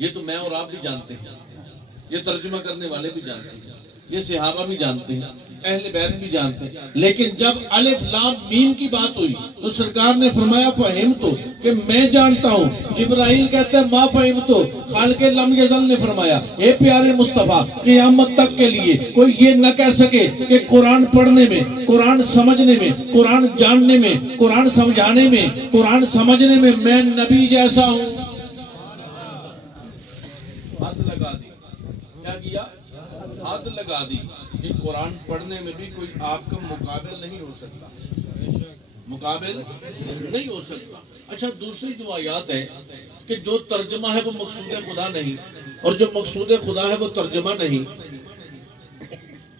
یہ تو میں اور آپ بھی جانتے ہیں، یہ ترجمہ کرنے والے بھی جانتے ہیں، یہ صحابہ بھی جانتے ہیں، اہل بیت بھی جانتے ہیں، لیکن جب الف لام میم کی بات ہوئی تو سرکار نے فرمایا فہمتو، کہ میں جانتا ہوں۔ جبرائیل کہتے ہیں ما فہمتو، خالق لم یزل نے فرمایا اے پیارے مصطفیٰ، قیامت تک کے لیے کوئی یہ نہ کہہ سکے کہ قرآن پڑھنے میں، قرآن سمجھنے میں، قرآن جاننے میں، قرآن سمجھانے میں، قرآن سمجھنے میں نبی جیسا ہوں۔ ہاتھ لگا دی، کیا کیا؟ ہاتھ لگا دی کہ قرآن پڑھنے میں بھی کوئی آپ کا مقابل نہیں ہو سکتا، مقابل نہیں ہو سکتا۔ اچھا، دوسری جو آیات ہے کہ جو ترجمہ ہے وہ مقصود خدا نہیں، اور جو مقصود خدا ہے وہ ترجمہ نہیں۔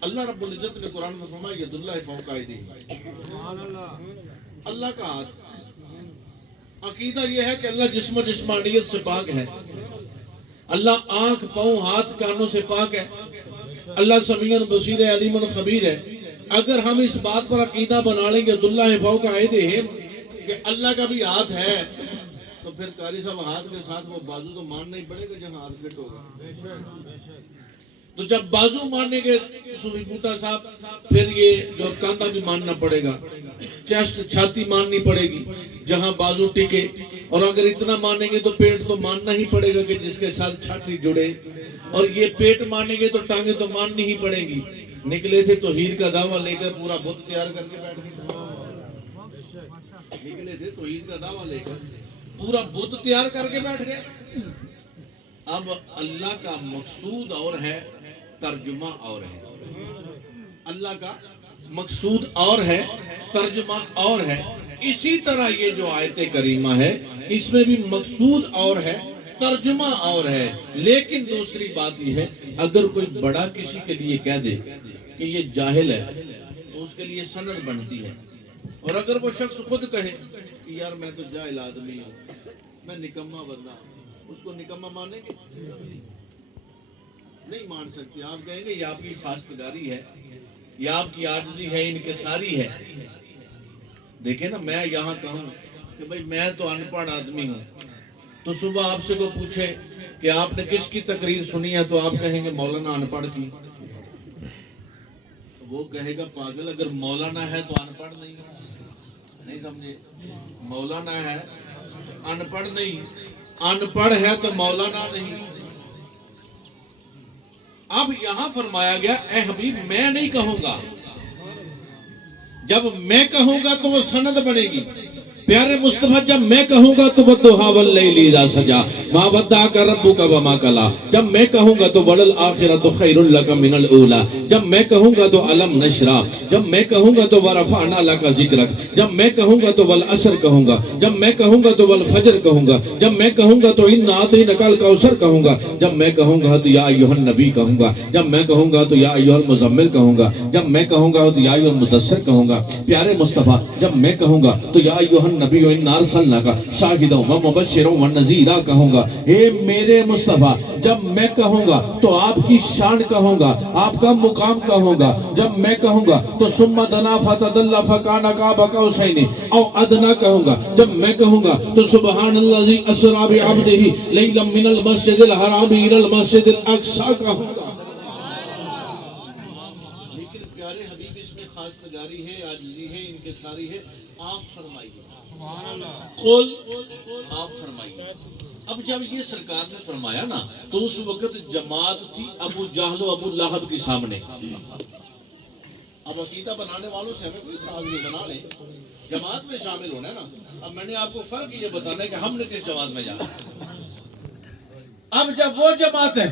اللہ رب العزت نے قرآن میں فرمایا ید اللہ فوق ایدیہم، اللہ کا ہاتھ۔ عقیدہ یہ ہے کہ اللہ جسم و جسمانیت سے پاک ہے، اللہ آنکھ پاؤں ہاتھ کانوں سے پاک ہے، اللہ سمیع بصیر علیم خبیر ہے۔ اگر ہم اس بات پر عقیدہ بنا لیں گے ید اللہ فوق ایدیہم کہ اللہ کا بھی ہاتھ ہے، تو پھر قاری صاحب ہاتھ کے ساتھ وہ بازو تو ماننا ہی پڑے گا جہاں ہاتھ فٹ ہوگا۔ تو جب بازو ماننے گے صوفی بوٹا صاحب، پھر یہ جو کاندھا بھی ماننا پڑے گا، چیسٹ چھاتی ماننی پڑے گی جہاں بازو ٹکے، اور اگر اتنا مانیں گے تو پیٹ تو ماننا ہی پڑے گا کہ جس کے ساتھ چھاتی جڑے، اور یہ پیٹ مانیں گے تو ٹانگیں تو ماننی ہی پڑیں گی۔ نکلے تھے توحید کا دعویٰ لے کر پورا بت تیار کر کے بیٹھ گئے، نکلے تھے توحید کا دعویٰ لے کر پورا بت تیار کر کے بیٹھ گئے۔ اب اللہ کا مقصود اور ہے، ترجمہ اور ہے۔ اللہ کا مقصود اور ہے، ترجمہ اور ہے۔ اسی طرح یہ جو آیت کریمہ ہے اس میں بھی مقصود اور ہے، ترجمہ اور ہے۔ لیکن دوسری بات یہ ہے، اگر کوئی بڑا کسی کے لیے کہہ دے کہ یہ جاہل ہے تو اس کے لیے سند بنتی ہے، اور اگر وہ شخص خود کہے کہ یار میں تو جاہل آدمی ہوں، میں نکما بندہ ہوں، اس کو نکما مانیں گے؟ نہیں مان سکتے۔ آپ کہیں گے یہ آپ کی خواستگاری ہے، یہ آپ کی عاجزی ہے، انکساری ہے۔ دیکھیں نا، میں یہاں کہوں کہ بھئی میں تو ان پڑھ آدمی ہوں، تو صبح آپ سے کوئی پوچھے کہ آپ نے کس کی تقریر سنی ہے، تو آپ کہیں گے مولانا ان پڑھ کی۔ وہ کہے گا پاگل، اگر مولانا ہے تو ان پڑھ نہیں سمجھے؟ مولانا ہے ان پڑھ نہیں، ان پڑھ ہے تو مولانا نہیں۔ اب یہاں فرمایا گیا اے حبیب میں نہیں کہوں گا، جب میں کہوں گا تو وہ سند بنے گی۔ پیارے مصطفیٰ جب میں کہوں گا تو وَالضُّحَىٰ وَاللَّيْلِ إِذَا سَجَىٰ مَا وَدَّعَكَ رَبُّكَ وَمَا قَلَىٰ، جب میں کہوں گا تو وَلَلْآخِرَةُ خَيْرٌ لَكَ مِنَ الْأُولَىٰ، جب میں کہوں گا تو أَلَمْ نَشْرَحْ، جب میں کہوں گا تو وَرَفَعْنَا لَكَ ذِكْرَكَ، جب میں کہوں گا تو وَالْعَصْرِ کہوں گا، جب میں کہوں گا تو وَالْفَجْرِ کہوں گا، جب میں کہوں گا تو إِنَّا أَعْطَيْنَاكَ الْكَوْثَرَ کہوں گا، جب میں کہوں گا تو یا ایھا النبی کہوں گا، جب میں کہوں گا تو یا ایھا المزمل کہوں گا، جب میں کہوں گا تو یا ایھا المدثر کہوں گا۔ پیارے مصطفیٰ جب میں کہوں گا تو یا ایھا النبی إِنَّا أَرْسَلْنَاكَ شاہدًا ومبشرًا ونذیرًا کہوں گا۔ اے میرے مصطفیٰ جب میں کہوں گا تو آپ کی شان کہوں گا، آپ کا مقام کہوں گا، جب میں کہوں گا تو ثم دنا فتدلی فکان قاب قوسین او ادنی کہوں گا، جب میں کہوں گا تو سبحان الذی اسری بعبدہ لیلا من المسجد الحرام الی المسجد الاقصی کہوں گا۔ لیکن پیارے حبیب اس میں خواستگاری ہے، عاجزی ہے، انکساری ہے۔ آپ فرمائیے قل، آپ فرمائیے۔ اب جب یہ سرکار نے فرمایا نا تو اس وقت جماعت تھی ابو جہل و ابو لہب کے سامنے۔ اب عقیدہ بنانے والوں سے ہمیں کوئی اعتراض نہیں، بنا لیں، جماعت میں شامل ہونا ہے نا۔ اب میں نے آپ کو فرق یہ بتانا ہے کہ ہم نے کس جماعت میں جانا۔ اب جب وہ جماعت ہے،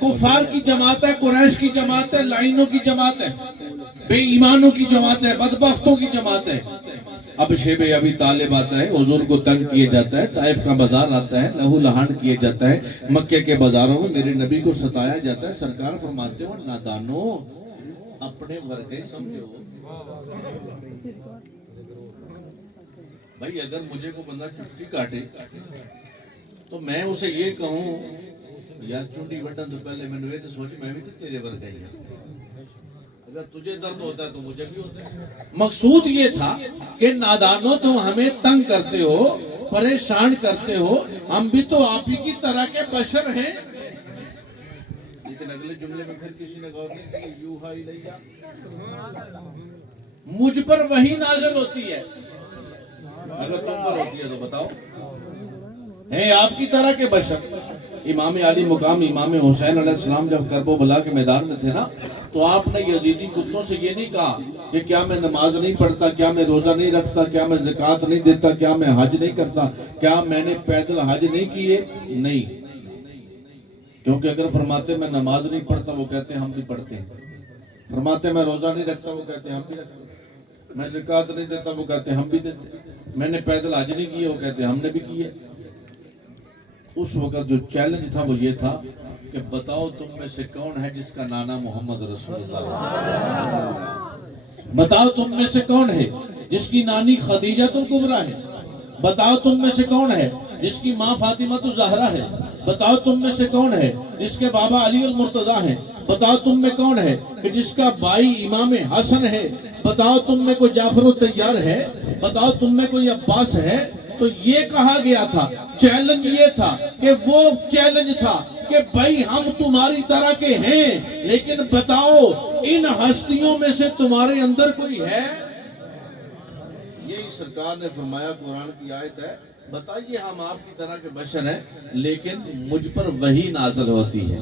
کفار کی جماعت ہے، قریش کی جماعت ہے، لائنوں کی جماعت ہے، بے ایمانوں کی جماعت ہے، بدبختوں کی جماعت ہے۔ اب شیب ابی طالب آتا ہے، حضور کو تنگ کیے جاتا ہے، طائف کا بازار آتا ہے، لہو لہان کیے جاتا ہے، مکے کے بازاروں میں میرے نبی کو ستایا جاتا ہے۔ سرکار فرماتے ہیں نادانو اپنے ورگے سمجھو۔ بھائی اگر مجھے کو بندہ چٹکی کاٹے تو میں اسے یہ کہوں یار چونڈی وڈن تو پہلے میں نے تو سوچ میں بھی تو تیرے ورگا ہی ہوں، اگر تجھے درد ہوتا ہے تو مجھے بھی ہوتا ہے۔ مقصود یہ تھا کہ نادانو تم ہمیں تنگ کرتے ہو، پریشان کرتے ہو، ہم بھی تو آپ ہی کی طرح کے بشر ہیں۔ لیکن اگلے جملے میں پھر کسی نے غور نہیں کیا، یوحا الیہ، مجھ پر وحی نازل ہوتی ہے۔ اگر تم پر ہوتی ہے تو بتاؤ، ہیں آپ کی طرح کے بشر۔ امام علی مقام امام حسین علیہ السلام جب کرب و بلا کے میدان میں تھے نا، تو آپ نے یزیدی کتوں سے یہ نہیں کہا کہ کیا میں نماز نہیں پڑھتا، کیا میں روزہ نہیں رکھتا، کیا میں زکوٰۃ نہیں دیتا، کیا میں حج نہیں کرتا، کیا میں نے پیدل حج نہیں کیے، نہیں۔ کیونکہ اگر فرماتے میں نماز نہیں پڑھتا، وہ کہتے ہم بھی پڑھتے ہیں۔ فرماتے میں روزہ نہیں رکھتا، وہ کہتے ہم بھی رکھتے ہیں۔ میں زکوٰۃ نہیں دیتا، وہ کہتے ہم بھی دیتے ہیں۔ میں نے پیدل حج نہیں کیے، وہ کہتے ہم نے بھی کیے۔ اس وقت جو چیلنج تھا وہ یہ تھا کہ بتاؤ تم میں سے کون ہے جس کا نانا محمد رسول اللہ، بتاؤ تم میں سے کون ہے جس کی نانی خدیجہ الکبریٰ ہے، بتاؤ تم میں سے کون ہے جس کی ماں فاطمہ الزہرا ہے، بتاؤ تم میں سے کون ہے جس کے بابا علی المرتضیٰ ہیں، بتاؤ تم میں کون ہے کہ جس کا بھائی امام حسن ہے، بتاؤ تم میں کوئی جعفر الطیار ہے، بتاؤ تم میں کوئی عباس ہے۔ تو یہ کہا گیا تھا، چیلنج یہ تھا کہ وہ چیلنج تھا کہ بھائی ہم تمہاری طرح کے ہیں، لیکن بتاؤ ان ہستیوں میں سے تمہارے اندر کوئی ہے؟ یہی سرکار نے فرمایا، قرآن کی آیت ہے، بتائیے ہم آپ کی طرح کے بشر ہیں، لیکن مجھ پر وحی نازل ہوتی ہے،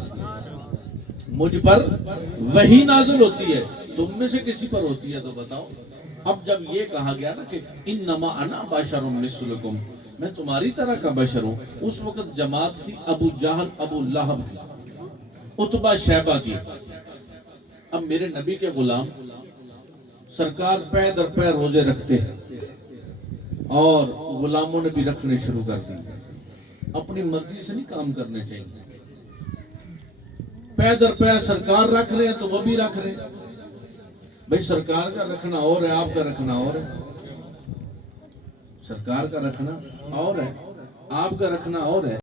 مجھ پر وحی نازل ہوتی ہے، تم میں سے کسی پر ہوتی ہے تو بتاؤ۔ اب جب یہ کہا گیا نا کہ انما انا بشر مثلکم، میں تمہاری طرح کا بشر ہوں، اس وقت جماعت تھی ابو جہل، ابو لہب کی، عتبہ شیبہ کی۔ اب میرے نبی کے غلام سرکار پے در پے روزے رکھتے ہیں، اور غلاموں نے بھی رکھنے شروع کر دی۔ اپنی مرضی سے نہیں کام کرنے چاہیے، پے در پے سرکار رکھ رہے ہیں تو وہ بھی رکھ رہے ہیں۔ بھئی سرکار کا رکھنا اور ہے، آپ کا رکھنا اور ہے، سرکار کا رکھنا اور ہے، آپ کا رکھنا اور ہے۔